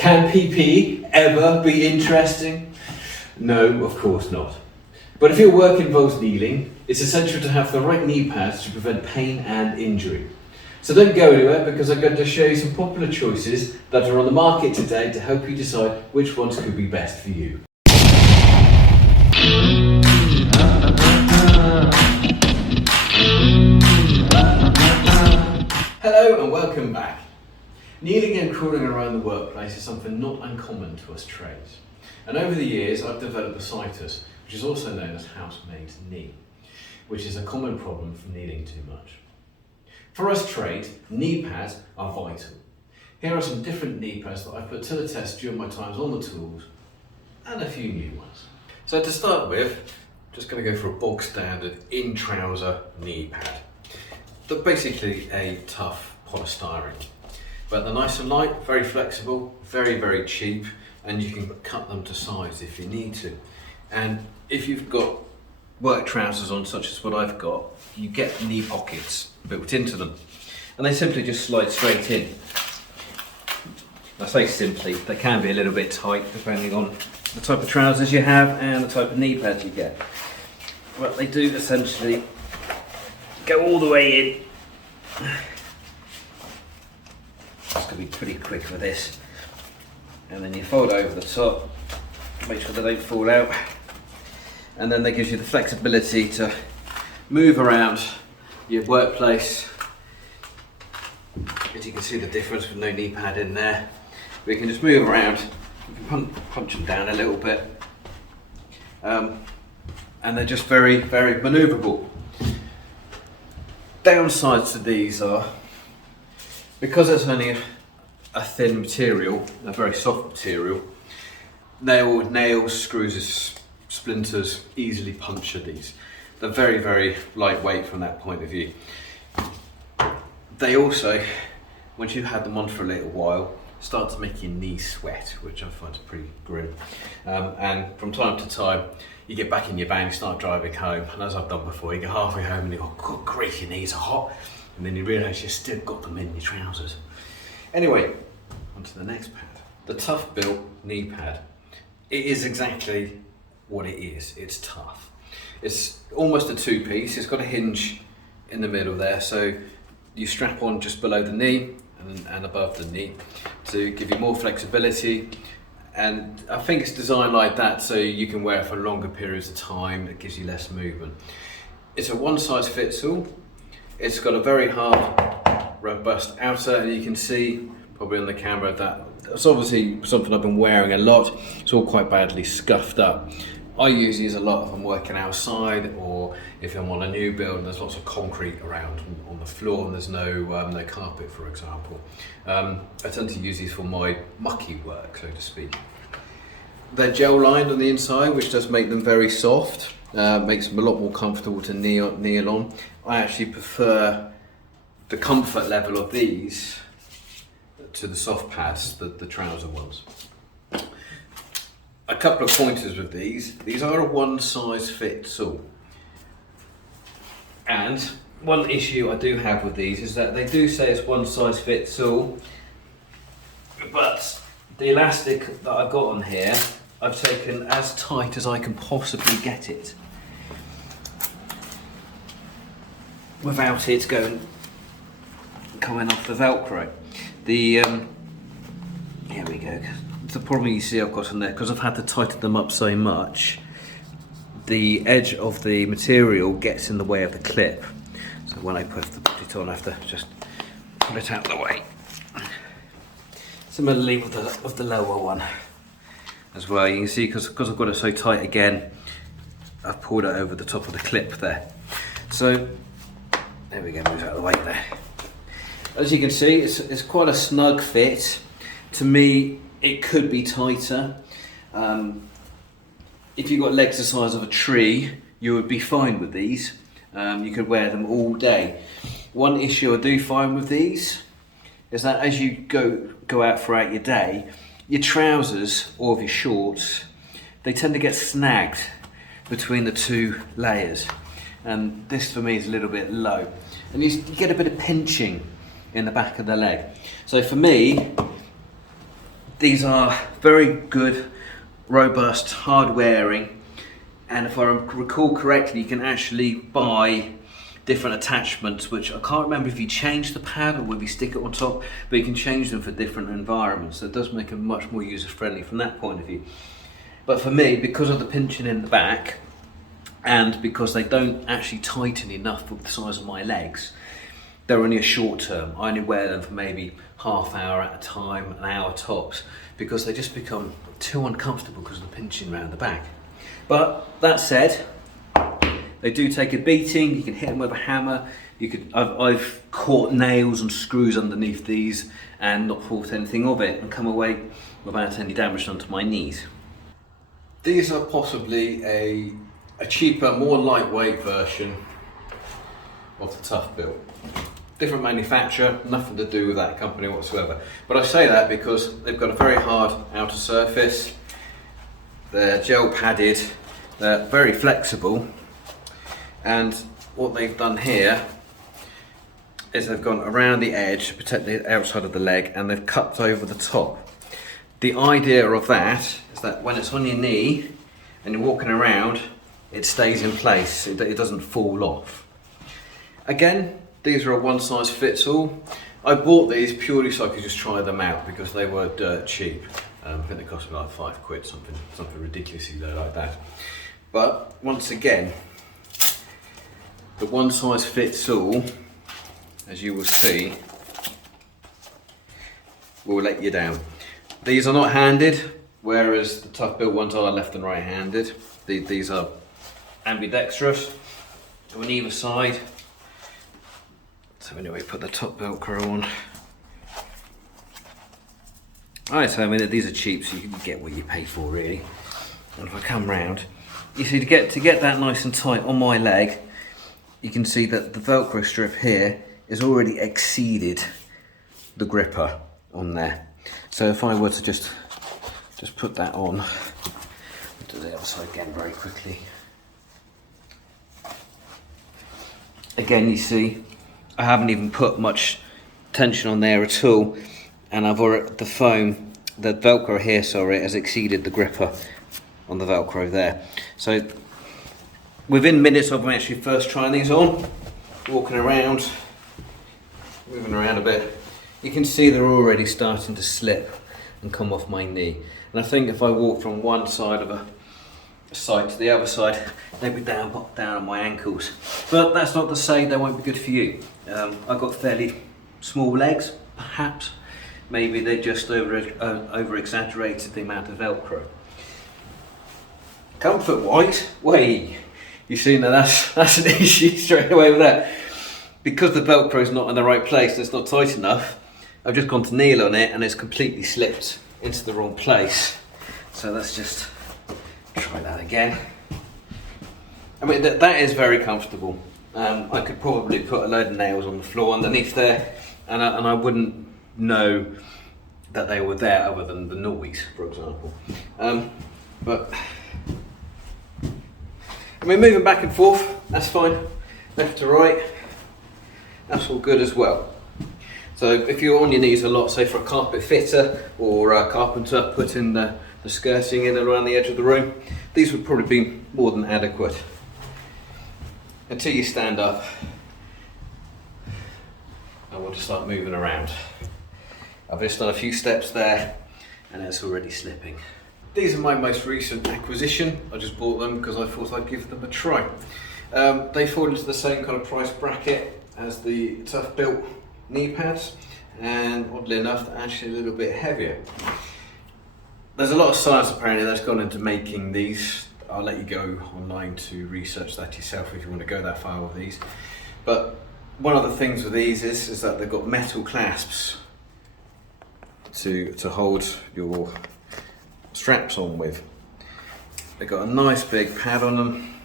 Can PP ever be interesting? No, of course not. But if your work involves kneeling, it's essential to have the right knee pads to prevent pain and injury. So don't go anywhere, because I'm going to show you some popular choices that are on the market today to help you decide which ones could be best for you. Hello and welcome back. Kneeling and crawling around the workplace is something not uncommon to us trades. And over the years I've developed a situs, which is also known as housemaid's knee, which is a common problem from kneeling too much. For us trades, knee pads are vital. Here are some different knee pads that I've put to the test during my times on the tools, and a few new ones. So to start with, I'm just going to go for a bog standard in trouser knee pad. They're basically a tough polystyrene, but they're nice and light, very flexible, very cheap, and you can cut them to size if you need to. And if you've got work trousers on, such as what I've got, you get knee pockets built into them, and they simply just slide straight in. I say simply, they can be a little bit tight depending on the type of trousers you have and the type of knee pads you get. But they do essentially go all the way in. It's going to be pretty quick with this. And then you fold over the top, make sure they don't fall out. And then that gives you the flexibility to move around your workplace. As you can see the difference with no knee pad in there. We can just move around, you can punch them down a little bit. And they're just very manoeuvrable. Downsides to these are, because it's only a thin material, a very soft material, nails, screws, splinters easily puncture these. They're very lightweight from that point of view. They also, once you've had them on for a little while, start to make your knees sweat, which I find pretty grim. And from time to time, you get back in your van, you start driving home, and as I've done before, you get halfway home and you go, God grief, your knees are hot, and then you realise you've still got them in your trousers. Anyway, on to the next pad. The ToughBuilt knee pad. It is exactly what it is. It's tough. It's almost a two-piece. It's got a hinge in the middle there, so you strap on just below the knee and above the knee to give you more flexibility. And I think it's designed like that so you can wear it for longer periods of time. It gives you less movement. It's a one-size-fits-all. It's got a very hard, robust outer, and you can see probably on the camera that it's obviously something I've been wearing a lot. It's all quite badly scuffed up. I use these a lot if I'm working outside, or if I'm on a new build and there's lots of concrete around on the floor and there's no carpet, for example. I tend to use these for my mucky work, so to speak. They're gel lined on the inside, which does make them very soft, makes them a lot more comfortable to kneel on. I actually prefer the comfort level of these to the soft pads, the trouser ones. A couple of pointers with these are a one-size-fits-all. And one issue I do have with these is that they do say it's one-size-fits-all, but the elastic that I've got on here, I've taken as tight as I can possibly get it, without it coming off the Velcro. Here we go. The problem you see I've got on there, because I've had to tighten them up so much, the edge of the material gets in the way of the clip. So when I put it on, I have to just pull it out of the way. Similarly with the lower one as well. You can see, because I've got it so tight again, I've pulled it over the top of the clip there. So there we go, moves out of the way there. As you can see, it's quite a snug fit. To me, it could be tighter. If you've got legs the size of a tree, you would be fine with these. You could wear them all day. One issue I do find with these is that as you go out throughout your day, your trousers or your shorts, they tend to get snagged between the two layers. And this for me is a little bit low. And you get a bit of pinching in the back of the leg. So for me, These are very good, robust, hard wearing, and if I recall correctly, you can actually buy different attachments, which I can't remember if you change the pad or whether you stick it on top, but you can change them for different environments. So it does make them much more user friendly from that point of view. But for me, because of the pinching in the back, and because they don't actually tighten enough for the size of my legs, they're only a short term. I only wear them for maybe half hour at a time, an hour tops, because they just become too uncomfortable because of the pinching around the back. But that said, they do take a beating. You can hit them with a hammer. I've caught nails and screws underneath these and not thought anything of it and come away without any damage done to my knees. These are possibly a cheaper, more lightweight version of the ToughBuilt. Different manufacturer, nothing to do with that company whatsoever. But I say that because they've got a very hard outer surface. They're gel padded. They're very flexible. And what they've done here is they've gone around the edge to protect the outside of the leg, and they've cut over the top. The idea of that is that when it's on your knee and you're walking around, it stays in place, it doesn't fall off. Again, these are a one size fits all. I bought these purely so I could just try them out because they were dirt cheap. I think they cost me like £5, something ridiculously low like that. But once again, the one size fits all, as you will see, will let you down. These are not handed, whereas the ToughBuilt ones are left and right handed. These are ambidextrous on either side. So anyway, put the top Velcro on. Alright, so I mean these are cheap, so you can get what you pay for really. And if I come round, you see to get that nice and tight on my leg, you can see that the Velcro strip here is already exceeded the gripper on there. So if I were to just put that on, I'll do the other side again very quickly. Again, you see, I haven't even put much tension on there at all, and I've already, the Velcro here, sorry, has exceeded the gripper on the Velcro there. So within minutes of actually first trying these on, walking around, moving around a bit, you can see they're already starting to slip and come off my knee. And I think if I walk from one side of a side to the other side, they'd be down on my ankles. But that's not to say they won't be good for you. I've got fairly small legs, perhaps. Maybe they just over exaggerated the amount of Velcro. Comfort wise, you see now that's an issue straight away with that. Because the Velcro is not in the right place, it's not tight enough, I've just gone to kneel on it and it's completely slipped into the wrong place. So let's just try that again. I mean, that is very comfortable. I could probably put a load of nails on the floor underneath there and I wouldn't know that they were there other than the noise, for example. But I mean, moving back and forth, that's fine. Left to right, that's all good as well. So if you're on your knees a lot, say for a carpet fitter or a carpenter putting the skirting in and around the edge of the room, these would probably be more than adequate. Until you stand up, I want to start moving around. I've just done a few steps there and it's already slipping. These are my most recent acquisition. I just bought them because I thought I'd give them a try. They fall into the same kind of price bracket as the ToughBuilt knee pads, and oddly enough, they're actually a little bit heavier. There's a lot of science apparently that's gone into making these. I'll let you go online to research that yourself if you want to go that far with these. But one of the things with these is that they've got metal clasps to hold your straps on with. They've got a nice big pad on them,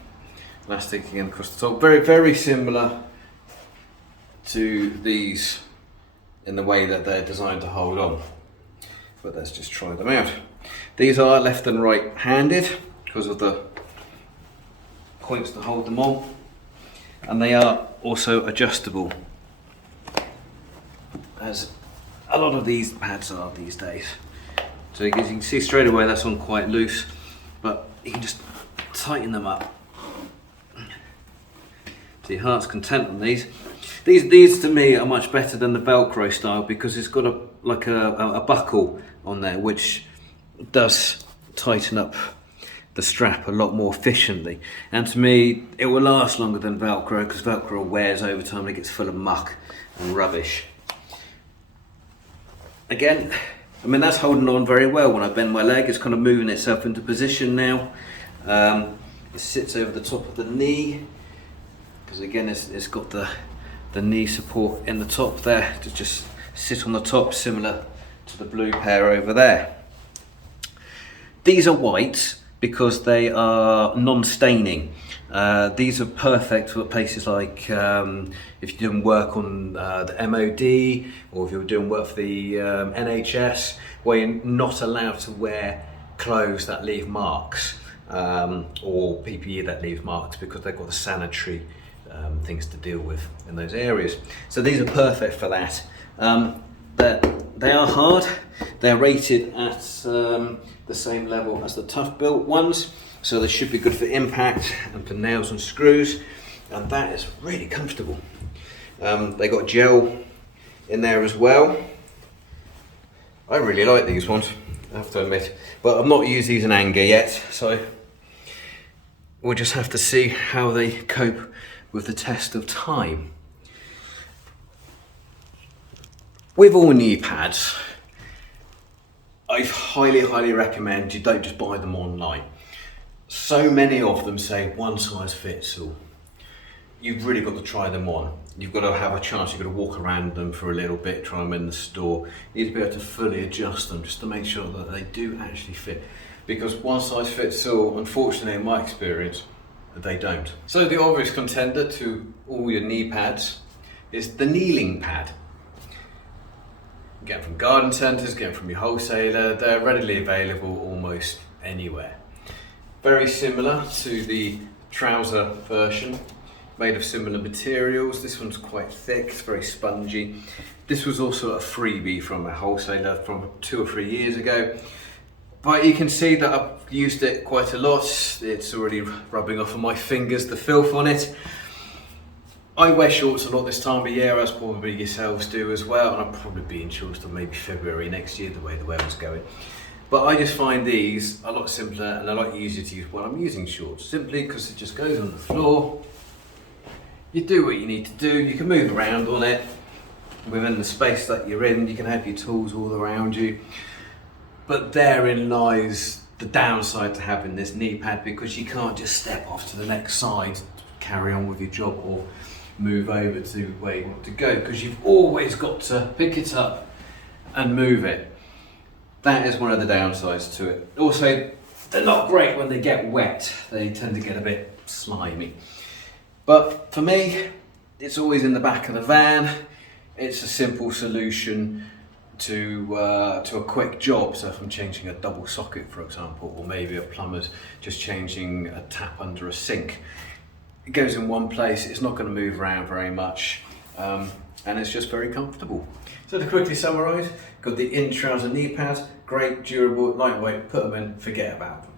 elastic again across the top. Very, very similar to these in the way that they're designed to hold on. But let's just try them out. These are left and right handed because of the points to hold them on, and they are also adjustable, as a lot of these pads are these days. So as you can see straight away that's on quite loose, but you can just tighten them up to your heart's content on these. These to me are much better than the Velcro style because it's got a buckle on there which does tighten up the strap a lot more efficiently, and to me it will last longer than Velcro because Velcro wears over time and it gets full of muck and rubbish. Again, I mean that's holding on very well. When I bend my leg, it's kind of moving itself into position now. It sits over the top of the knee because again it's got the knee support in the top there to just sit on the top, similar to the blue pair over there. These are white because they are non-staining. These are perfect for places like if you're doing work on the MOD or if you're doing work for the NHS, where you're not allowed to wear clothes that leave marks or PPE that leaves marks because they've got the sanitary things to deal with in those areas. So these are perfect for that. They are hard. They're rated at the same level as the ToughBuilt ones, so they should be good for impact and for nails and screws, and that is really comfortable. They got gel in there as well. I really like these ones, I have to admit, but I've not used these in anger yet, so we'll just have to see how they cope with the test of time. With all knee pads, I highly recommend you don't just buy them online. So many of them say one size fits all. You've really got to try them on. You've got to have a chance, you've got to walk around them for a little bit, try them in the store. You need to be able to fully adjust them just to make sure that they do actually fit. Because one size fits all, unfortunately in my experience, they don't. So the obvious contender to all your knee pads is the kneeling pad. Get them from garden centres, get them from your wholesaler, they're readily available almost anywhere. Very similar to the Trouser version, made of similar materials. This one's quite thick, it's very spongy. This was also a freebie from a wholesaler from 2 or 3 years ago. But you can see that I've used it quite a lot. It's already rubbing off on my fingers, the filth on it. I wear shorts a lot this time of year, as probably yourselves do as well, and I'll probably be in shorts till maybe February next year, the way the weather's going. But I just find these a lot simpler and a lot easier to use when I'm using shorts, simply because it just goes on the floor. You do what you need to do, you can move around on it within the space that you're in, you can have your tools all around you. But therein lies the downside to having this knee pad, because you can't just step off to the next side, carry on with your job, or move over to where you want to go, because you've always got to pick it up and move it. That is one of the downsides to it. Also, they're not great when they get wet. They tend to get a bit slimy. But for me, it's always in the back of the van. It's a simple solution to a quick job. So if I'm changing a double socket, for example, or maybe a plumber's just changing a tap under a sink, it goes in one place, it's not going to move around very much, and it's just very comfortable. So to quickly summarise, got the in-trouser knee pads, great, durable, lightweight, put them in, forget about them.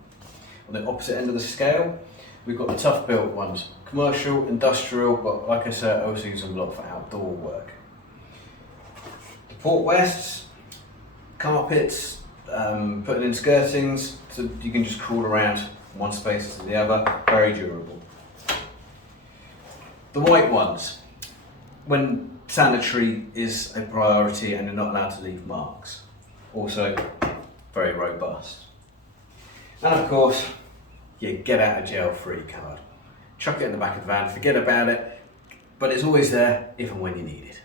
On the opposite end of the scale, we've got the ToughBuilt ones, commercial, industrial, but like I said, I also use them a lot for outdoor work. The Portwests, carpets, putting in skirtings, so you can just crawl around from one space to the other, very durable. The white ones, when sanitary is a priority and you're not allowed to leave marks. Also very robust. And of course, your get out of jail free card. Chuck it in the back of the van, forget about it, but it's always there if and when you need it.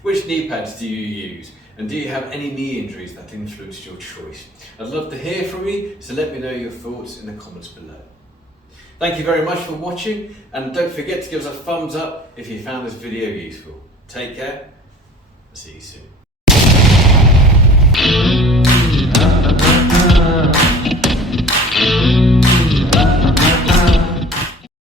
Which knee pads do you use? And do you have any knee injuries that influenced your choice? I'd love to hear from you, so let me know your thoughts in the comments below. Thank you very much for watching, and don't forget to give us a thumbs up if you found this video useful. Take care, see you soon.